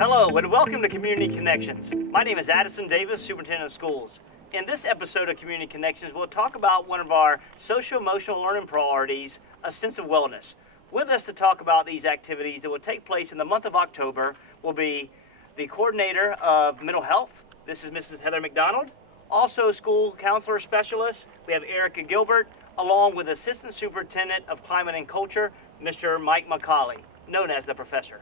Hello and welcome to Community Connections. My name is Addison Davis, Superintendent of Schools. In this episode of Community Connections, we'll talk about one of our social-emotional learning priorities, a sense of wellness. With us to talk about these activities that will take place in the month of October will be the coordinator of mental health. This is Mrs. Heather McDonald. Also school counselor specialist, we have Erica Gilbert, along with Assistant Superintendent of Climate and Culture, Mr. Mike McCauley, known as the Professor.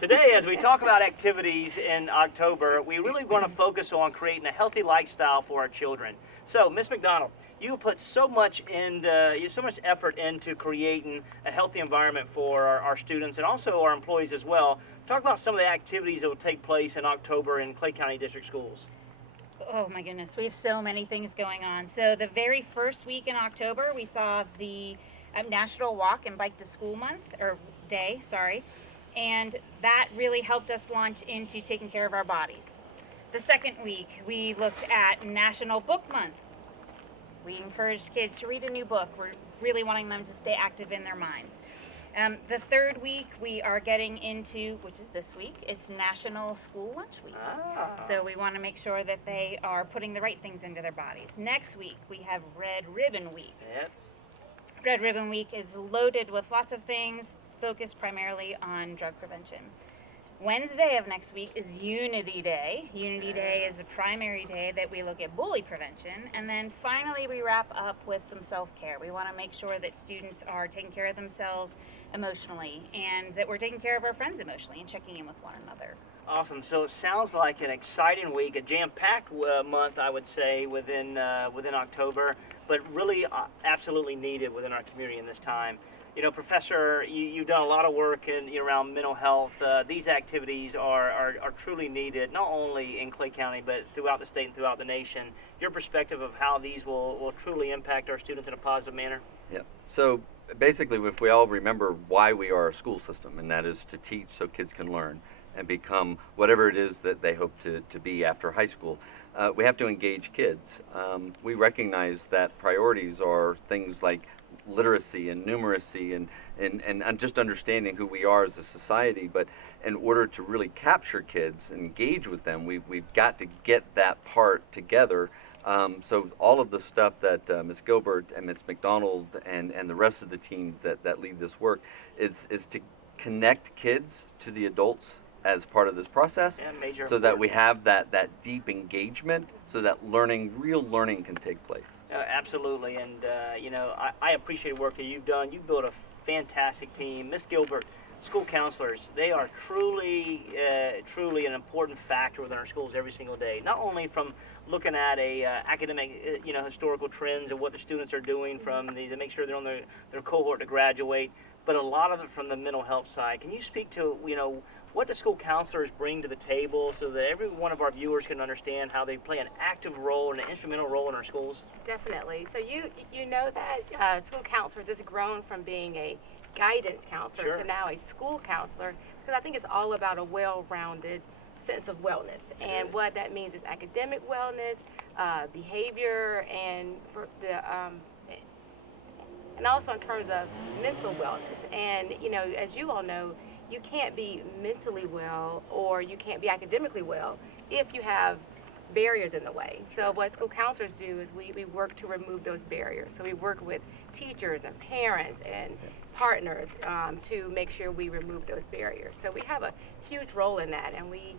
Today, as we talk about activities in October, we really want to focus on creating a healthy lifestyle for our children. So, Ms. McDonald, you put so much effort into creating a healthy environment for our students and also our employees as well. Talk about some of the activities that will take place in October in Clay County District Schools. Oh my goodness, we have so many things going on. So the very first week in October, we saw the National Walk and Bike to School Month, or Day, sorry. And that really helped us launch into taking care of our bodies. The second week, we looked at National Book Month. We encouraged kids to read a new book. We're really wanting them to stay active in their minds. The third week, we are getting into, which is this week, it's National School Lunch Week. So we want to make sure that they are putting the right things into their bodies. Next week, we have Red Ribbon Week. Yep. Red Ribbon Week is loaded with lots of things, focused primarily on drug prevention. Wednesday of next week is Unity Day. Unity Day is the primary day that we look at bully prevention. And then finally we wrap up with some self-care. We want to make sure that students are taking care of themselves emotionally and that we're taking care of our friends emotionally and checking in with one another. Awesome. So it sounds like an exciting week, a jam-packed month, I would say, within October, but really absolutely needed within our community in this time. You know, Professor, you've done a lot of work around mental health. These activities are truly needed, not only in Clay County, but throughout the state and throughout the nation. Your perspective of how these will truly impact our students in a positive manner? Yeah. So basically, if we all remember why we are a school system, and that is to teach so kids can learn and become whatever it is that they hope to be after high school, we have to engage kids. We recognize that priorities are things like literacy and numeracy and just understanding who we are as a society. But in order to really capture kids and engage with them, we've got to get that part together. So all of the stuff that Ms. Gilbert and Ms. McDonald and the rest of the teams that lead this work is to connect kids to the adults as part of this process, so that we have that deep engagement, so that real learning can take place. Absolutely, and I appreciate the work that you've done. You've built a fantastic team. Ms. Gilbert, school counselors, they are truly an important factor within our schools every single day. Not only from looking at academic, historical trends and what the students are doing to make sure they're on their cohort to graduate, but a lot of it from the mental health side. Can you speak to what do school counselors bring to the table so that every one of our viewers can understand how they play an active role and an instrumental role in our schools? Definitely. So you know that school counselors has grown from being a guidance counselor to now a school counselor, because I think it's all about a well-rounded sense of wellness. And what that means is academic wellness, behavior, and and also in terms of mental wellness. And as you all know, you can't be mentally well or you can't be academically well if you have barriers in the way. So what school counselors do is we work to remove those barriers. So we work with teachers and parents and partners to make sure we remove those barriers. So we have a huge role in that, and we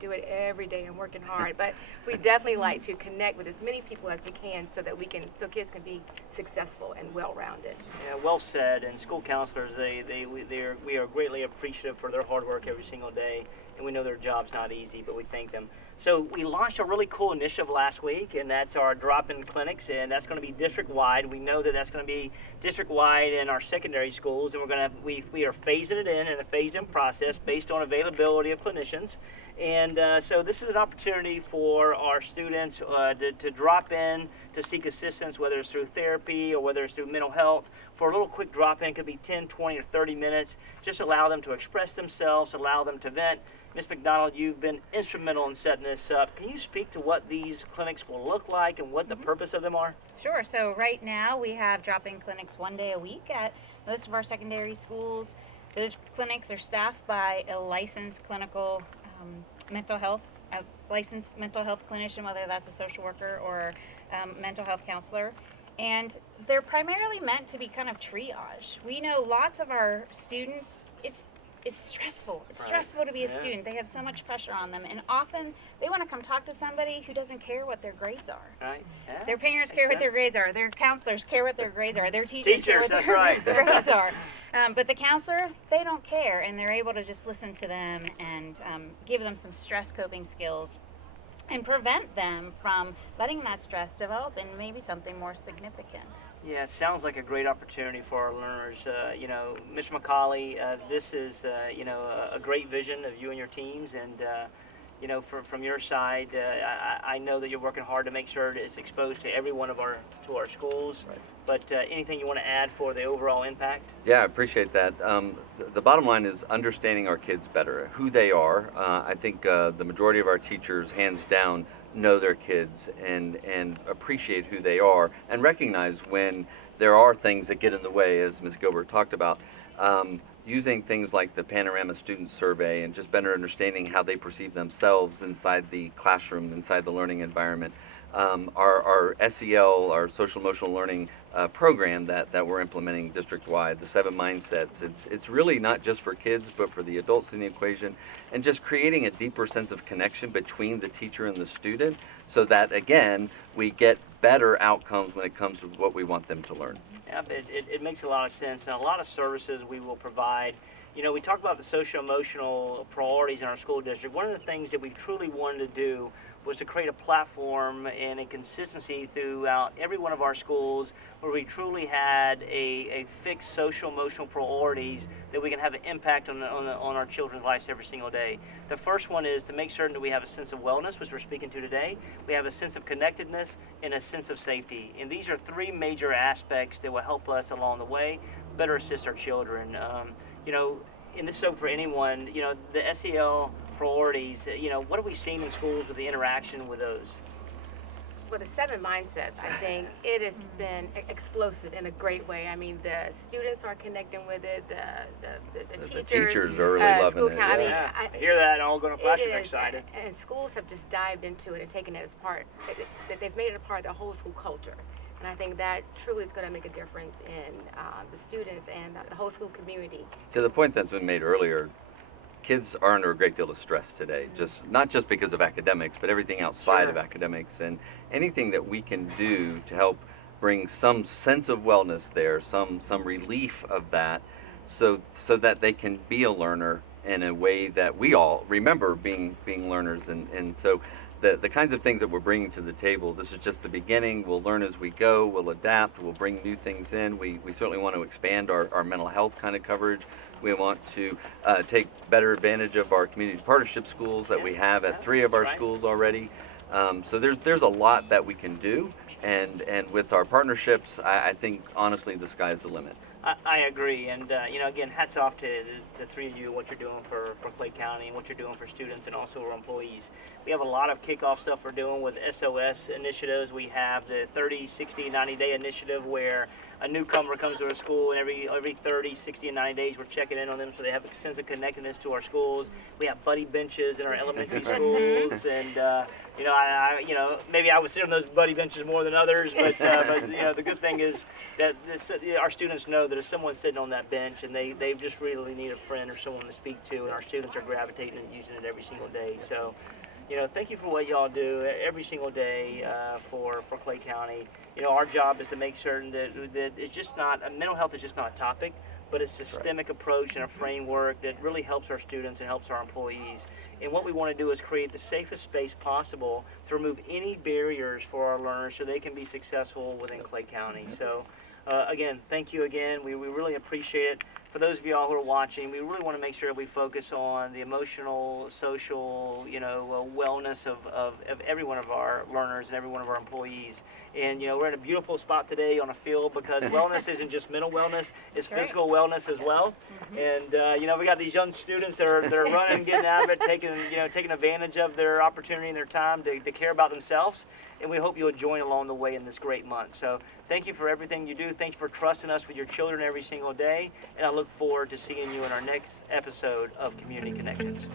do it every day and working hard. But we definitely like to connect with as many people as we can so kids can be successful and well-rounded. Yeah, well said. And school counselors, we are greatly appreciative for their hard work every single day, and we know their job's not easy, but we thank them. So we launched a really cool initiative last week, and that's our drop-in clinics, and that's going to be district-wide. We know that that's going to be district-wide in our secondary schools, and we are phasing it in a phased-in process based on availability of clinicians. And so this is an opportunity for our students to drop in to seek assistance, whether it's through therapy or whether it's through mental health. For a little quick drop-in, it could be 10, 20, or 30 minutes. Just allow them to express themselves, allow them to vent. Ms. McDonald, you've been instrumental in setting this up. Can you speak to what these clinics will look like and what the purpose of them are? Sure. So right now we have drop-in clinics one day a week at most of our secondary schools. Those clinics are staffed by a licensed clinical mental health, a licensed mental health clinician, whether that's a social worker or mental health counselor. And they're primarily meant to be kind of triage. We know lots of our students, it's stressful. It's Right. stressful to be a Yeah. student. They have so much pressure on them, and often they want to come talk to somebody who doesn't care what their grades are. Right? Yeah. Their parents Makes care what their sense. grades are. Their counselors care what their grades are. Their teachers care what That's their right. grades are. But the counselor, they don't care, and they're able to just listen to them and give them some stress coping skills and prevent them from letting that stress develop into maybe something more significant. Yeah, it sounds like a great opportunity for our learners. Mr. McCauley, this is, a great vision of you and your teams. And, from your side, I know that you're working hard to make sure that it's exposed to every one of our schools. Right. But anything you want to add for the overall impact? Yeah, I appreciate that. The bottom line is understanding our kids better, who they are. I think the majority of our teachers, hands down, know their kids and appreciate who they are and recognize when there are things that get in the way, as Ms. Gilbert talked about. Using things like the Panorama Student Survey and just better understanding how they perceive themselves inside the classroom, inside the learning environment. Our SEL, our social emotional learning program that we're implementing district-wide, the 7 mindsets, it's really not just for kids, but for the adults in the equation, and just creating a deeper sense of connection between the teacher and the student so that, again, we get better outcomes when it comes to what we want them to learn. Yeah, it makes a lot of sense, and a lot of services we will provide. We talk about the social-emotional priorities in our school district. One of the things that we truly wanted to do was to create a platform and a consistency throughout every one of our schools where we truly had a fixed social-emotional priorities that we can have an impact on our children's lives every single day. The first one is to make certain that we have a sense of wellness, which we're speaking to today. We have a sense of connectedness and a sense of safety. And these are 3 major aspects that will help us along the way better assist our children. And this is so for anyone, the SEL priorities, what have we seen in schools with the interaction with those? Well, the 7 mindsets, I think it has been explosive in a great way. I mean, the students are connecting with it, the The teachers. teachers are really loving school it. I mean, Yeah, I hear that and all going to class it are is, excited. and schools have just dived into it and taken it as part, that they've made it a part of their whole school culture. And I think that truly is going to make a difference in the students and the whole school community. To the point that's been made earlier, kids are under a great deal of stress today, not just because of academics, but everything outside of academics. And anything that we can do to help bring some sense of wellness there, some relief of that, so that they can be a learner in a way that we all remember being learners. And so the kinds of things that we're bringing to the table, this is just the beginning. We'll learn as we go, we'll adapt, we'll bring new things in. We certainly want to expand our mental health kind of coverage. We want to take better advantage of our community partnership schools that we have at 3 of our schools already. So there's a lot that we can do, and with our partnerships, I think honestly the sky's the limit. I agree, and again, hats off to the 3 of you, what you're doing for Clay County and what you're doing for students and also our employees. We have a lot of kickoff stuff we're doing with SOS initiatives. We have the 30, 60, 90-day initiative where a newcomer comes to our school, and every 30, 60, and 90 days we're checking in on them so they have a sense of connectedness to our schools. We have buddy benches in our elementary schools, and maybe I would sit on those buddy benches more than others, but the good thing is that our students know that if someone's sitting on that bench and they just really need a friend or someone to speak to, and our students are gravitating and using it every single day. So, thank you for what y'all do every single day for Clay County. Our job is to make certain that it's just not, mental health is just not a topic, but a systemic approach and a framework that really helps our students and helps our employees. And what we want to do is create the safest space possible to remove any barriers for our learners so they can be successful within Clay County. So, again, thank you again. We really appreciate it. For those of y'all who are watching, we really want to make sure we focus on the emotional, social, wellness of every one of our learners and every one of our employees. And, we're in a beautiful spot today on a field because wellness isn't just mental wellness, it's physical wellness as well. And, we got these young students that are running, getting out of it, taking advantage of their opportunity and their time to care about themselves. And we hope you'll join along the way in this great month. So thank you for everything you do. Thanks for trusting us with your children every single day. And I look forward to seeing you in our next episode of Community Connections.